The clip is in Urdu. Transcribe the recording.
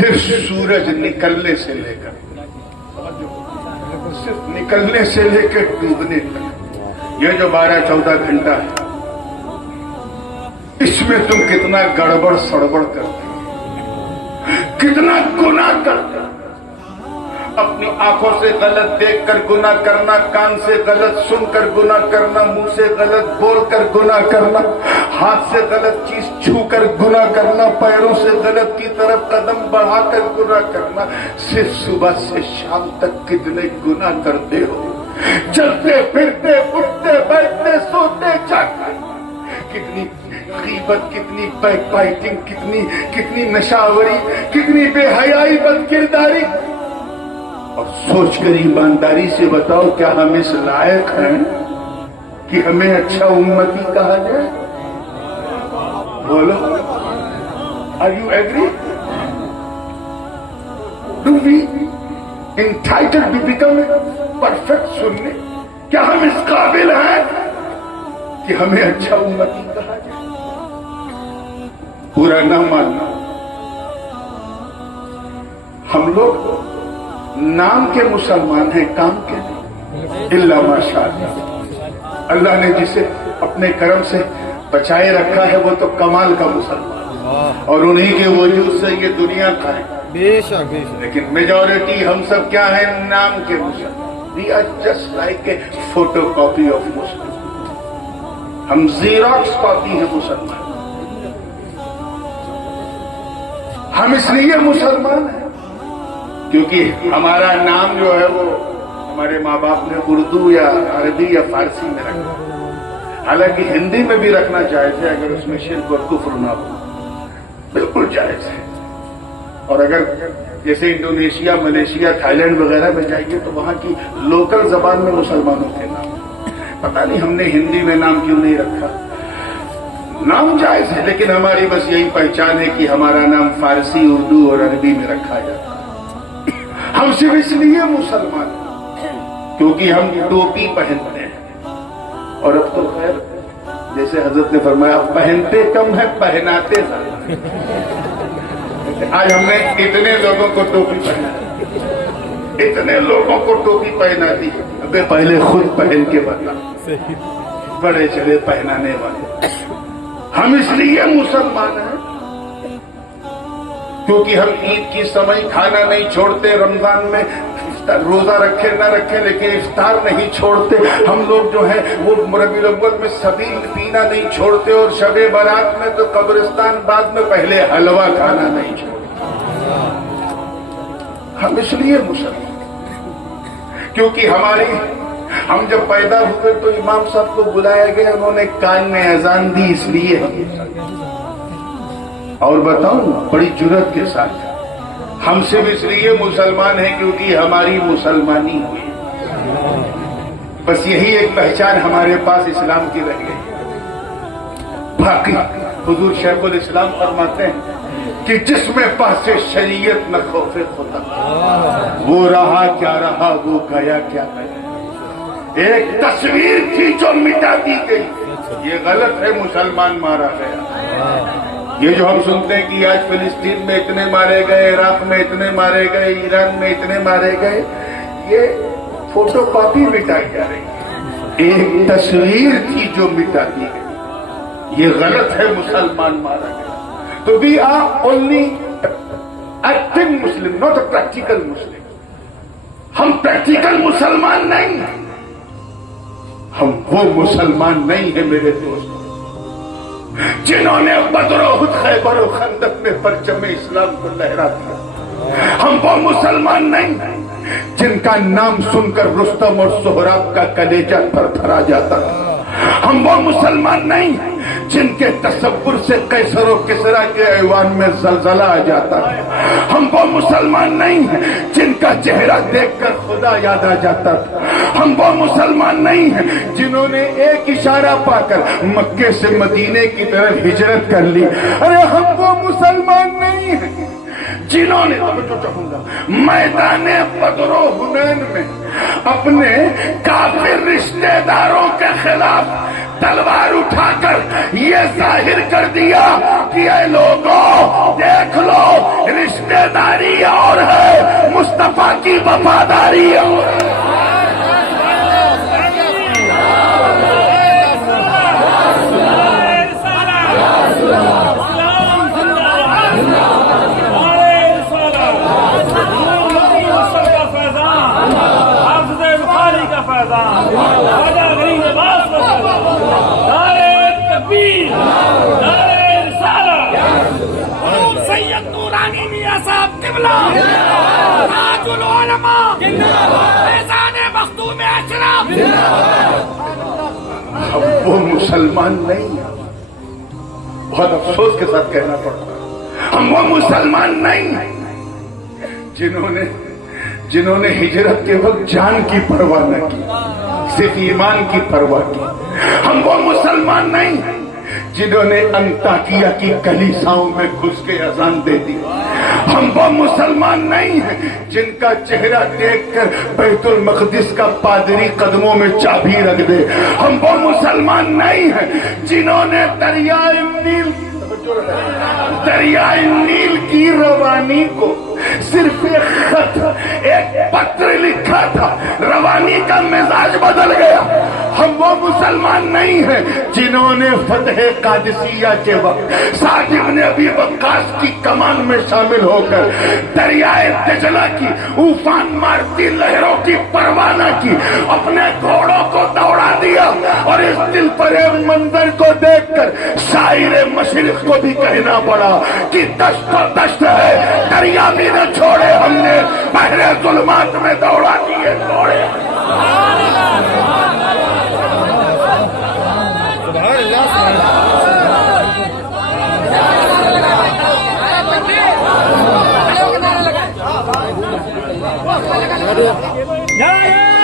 صرف سورج نکلنے سے لے کر صرف نکلنے سے لے کر ڈوبنے تک یہ جو 12-14 گھنٹہ ہے، اس میں تم کتنا گڑبڑ سڑبڑ کرتے ہو، کتنا گناہ کرتے ہو۔ اپنی آنکھوں سے غلط دیکھ کر گناہ کرنا، کان سے غلط سن کر گناہ کرنا، منہ سے غلط بول کر گناہ کرنا، ہاتھ سے غلط چیز چھو کر گناہ کرنا، پیروں سے غلط کی طرف قدم بڑھا کر گناہ کرنا۔ صرف صبح سے شام تک کتنے گناہ کرتے ہو، چلتے پھرتے اٹھتے بیٹھتے سوتے جاگتے، کتنی غیبت، کتنی بیک بائٹنگ، کتنی نشاوری، کتنی بے حیائی، بد کرداری۔ اور سوچ کر ایمانداری سے بتاؤ، کیا ہم اس لائق ہیں کہ ہمیں اچھا امتی کہا جائے؟ بولو، are you agree? Do we entitled to become perfect سننے؟ کیا ہم اس قابل ہیں کہ ہمیں اچھا امتی کہا جائے؟ برا نہ ماننا، ہم لوگ نام کے مسلمان ہیں، کام کے نہیں۔ الا ماشاء اللہ، اللہ نے جسے اپنے کرم سے بچائے رکھا ہے وہ تو کمال کا مسلمان ہے، اور انہی کے وجود سے یہ دنیا قائم ہے۔ لیکن میجورٹی ہم سب کیا ہیں؟ نام کے مسلمان۔ We are just like a photo copy of Muslim, ہم زیروکس کاپی ہیں مسلمان۔ ہم اس لیے مسلمان ہیں کیونکہ ہمارا نام جو ہے وہ ہمارے ماں باپ نے اردو یا عربی یا فارسی میں رکھا، حالانکہ ہندی میں بھی رکھنا جائز ہے اگر اس میں شرک اور کفر نہ ہو، بالکل جائز ہے۔ اور اگر جیسے انڈونیشیا، ملیشیا، تھائی لینڈ وغیرہ میں جائیے تو وہاں کی لوکل زبان میں مسلمانوں کے نام، پتہ نہیں ہم نے ہندی میں نام کیوں نہیں رکھا۔ نام جائز ہے، لیکن ہماری بس یہی پہچان ہے کہ ہمارا نام فارسی، اردو اور عربی میں رکھا جاتا ہے۔ ہم صرف اس لیے مسلمان ہیں کیونکہ ہم ٹوپی پہنتے ہیں، اور اب تو خیر جیسے حضرت نے فرمایا پہنتے کم ہے پہناتے زیادہ۔ آج ہم نے اتنے لوگوں کو ٹوپی پہنا، اتنے لوگوں کو ٹوپی پہنا دی، ابے پہلے خود پہن کے بتا، بڑے چلے پہنانے والے۔ ہم اس لیے مسلمان ہیں کیونکہ ہم عید کی سمئی کھانا نہیں چھوڑتے، رمضان میں روزہ رکھے نہ رکھے لیکن افطار نہیں چھوڑتے، ہم لوگ جو ہیں وہ ربیع الاول میں سبیل پینا نہیں چھوڑتے، اور شب برات میں تو قبرستان بعد میں پہلے حلوہ کھانا نہیں چھوڑتے۔ ہم اس لیے مسلمان کیونکہ ہم جب پیدا ہوئے تو امام صاحب کو بلایا گیا، انہوں نے کان میں اذان دی، اس لیے ہم مسلمان۔ اور بتاؤں بڑی جرات کے ساتھ ہم صرف اس لیے مسلمان ہیں کیونکہ ہماری مسلمانی ہوئی، بس یہی ایک پہچان ہمارے پاس اسلام کی رہ گئی۔ باقی حضور شیخ الاسلام فرماتے ہیں کہ جس میں پاس شریعت نہ خوف خدا، وہ رہا کیا رہا، وہ گیا کیا گیا۔ ایک تصویر تھی جو مٹا دی گئی، یہ غلط ہے، مسلمان مارا گیا۔ یہ جو ہم سنتے ہیں کہ آج فلسطین میں اتنے مارے گئے، عراق میں اتنے مارے گئے، ایران میں اتنے مارے گئے، یہ فوٹو کاپی مٹائی جا رہی ہے، ایک تصویر تھی جو مٹا دی گئی، یہ غلط ہے، مسلمان مارا گیا۔ تو we are only acting Muslim, not a practical Muslim. ہم پریکٹیکل مسلمان نہیں ہیں، ہم وہ مسلمان نہیں ہیں میرے دوست جنہوں نے بدر و احد، خیبر و خندق میں پرچم اسلام کو لہرا دیا۔ ہم وہ مسلمان نہیں ہیں جن کا نام سن کر رستم اور سہراب کا کلیجہ تھر تھرا جاتا تھا۔ ہم وہ مسلمان نہیں ہیں جن کے تصور سے قیصر و کسریٰ کے ایوان میں زلزلہ آ جاتا ہے۔ ہم وہ مسلمان نہیں ہیں جن کا چہرہ دیکھ کر خدا یاد آ جاتا تھا۔ ہم وہ مسلمان نہیں ہیں جنہوں نے ایک اشارہ پا کر مکے سے مدینے کی طرف ہجرت کر لی۔ ارے ہم وہ مسلمان نہیں ہیں جنہوں نے میدان بدر و حنین میں اپنے کافر رشتہ داروں کے خلاف تلوار اٹھا کر یہ ظاہر کر دیا کہ اے لوگوں دیکھ لو، رشتہ داری اور ہے، مصطفیٰ کی وفاداری اور ہے۔ اب وہ مسلمان نہیں، بہت افسوس کے ساتھ کہنا پڑتا ہے، ہم وہ مسلمان نہیں جنہوں نے ہجرت کے وقت جان کی پرواہ نہ کی، صرف ایمان کی پرواہ کی۔ ہم وہ مسلمان نہیں جنہوں نے انطاکیہ کی کلیساؤں میں گھس کے اذان دے دی۔ ہم وہ مسلمان نہیں ہیں جن کا چہرہ دیکھ کر بیت المقدس کا پادری قدموں میں چابی رکھ دے۔ ہم وہ مسلمان نہیں ہیں جنہوں نے دریائے نیل کی روانی کو صرف ایک خط، ایک پتر لکھا تھا، روانی کا مزاج بدل گیا۔ ہم وہ مسلمان نہیں ہیں جنہوں نے فتح قادسیہ کے وقت سعد بن ابی وقاص کی کمان میں شامل ہو کر دریائے دجلہ کی اوفان مارتی لہروں کی پرواہ نہ کی، اپنے گھوڑوں کو دوڑا دیا، اور اس دل فریب منظر کو دیکھ کر شاعر مشرق کو بھی کہنا پڑا کہ دشت و دشت ہے، دریا بھی نہ چھوڑے، ہم نے بحر ظلمات میں دوڑا دیے گھوڑے۔ نعرہ